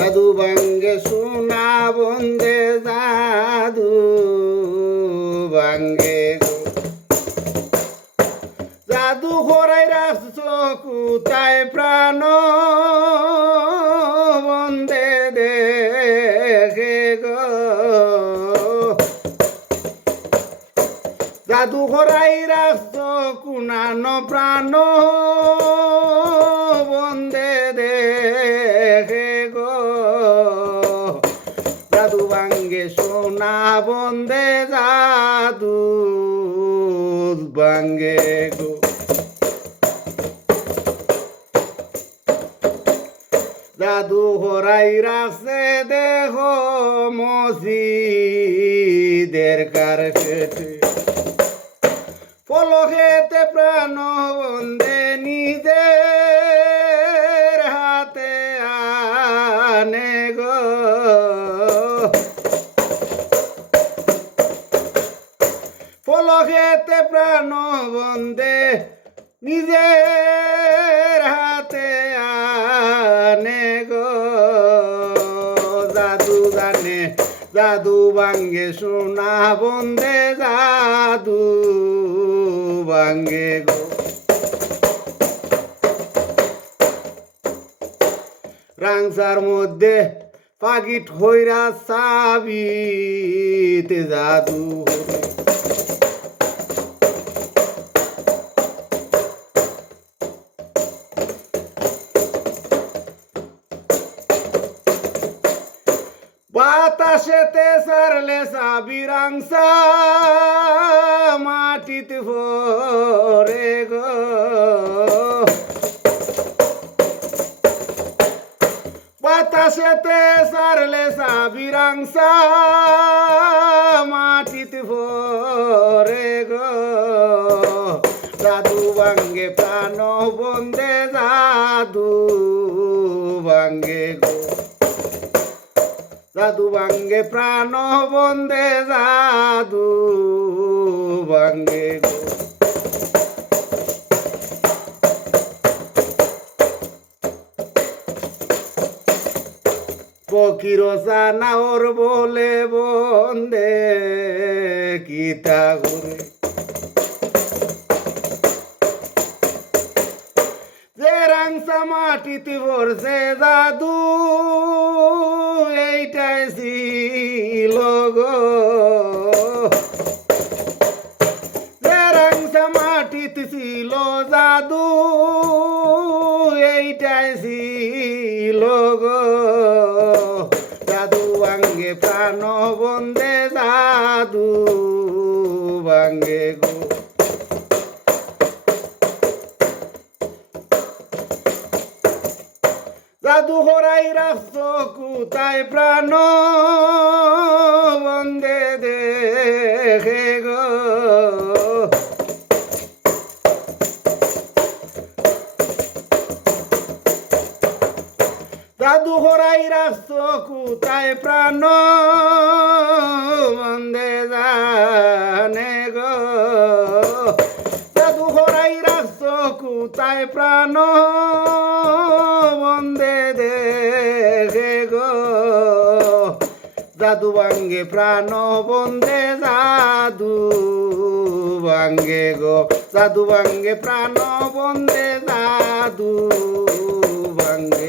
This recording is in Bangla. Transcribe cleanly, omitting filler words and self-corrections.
জাদু ভাঙ্গে সোনা বন্দে জাদু ভাঙ্গে গো জাদু করাই রাখছ কোথায় প্রাণ বন্দে দেখে গো জাদু করাই রাখছ কুনান প্রাণ বন্দে দেখে গো জাদু ভাঙ্গে সোনা বন্দে জাদু ভাঙ্গে গো জাদু হরাই রাখছে দেহ মসজিদের কারকেটে পলকেতে প্রাণ বন্দে নিজের হাতে আনে গো পলকেতে প্রাণ বন্দে নিজের হাতে আনে গো জাদু জানে জাদু ভাঙ্গে সোনা বন্দে জাদু ভাঙ্গে গো রাংসার মধ্যে পাকিট হইরা সাবিতে জাদু বাতাসেতে সারলে সাবিরাংসা মাটিতে ভরে গো বাতাসেতে সারলে সাবিরাংসা মাটিতে ভরে গো জাদু ভাঙ্গে প্রাণ বন্দে জাদু ভাঙ্গে গো জাদু ভাঙ্গে প্রাণ বন্দে জাদু ভাঙ্গে গো ফকির সানাওর বলে বন্দে কিতা ঘুরে যে রাংসা মাটিতে ভরছে জাদু এইটাই ছিল গো যে রাংসা মাটিতে ছিল জাদু এইটাই ছিল গো জাদু ভাঙ্গে প্রাণ বন্দে জাদু ভাঙ্গে গো জাদু হরাই রাখছ কোথায় প্রাণ বন্দে দেখে গো জাদু হরাই রাখছ কোথায় প্রাণ বন্দে জানে গো জাদু হরাই রাখছ কোথায় প্রাণ বন্দে দেখে গো জাদু ভাঙ্গে প্রাণ বন্দে জাদু ভাঙ্গে গো জাদু ভাঙ্গে প্রাণ বন্দে জাদু ভাঙ্গে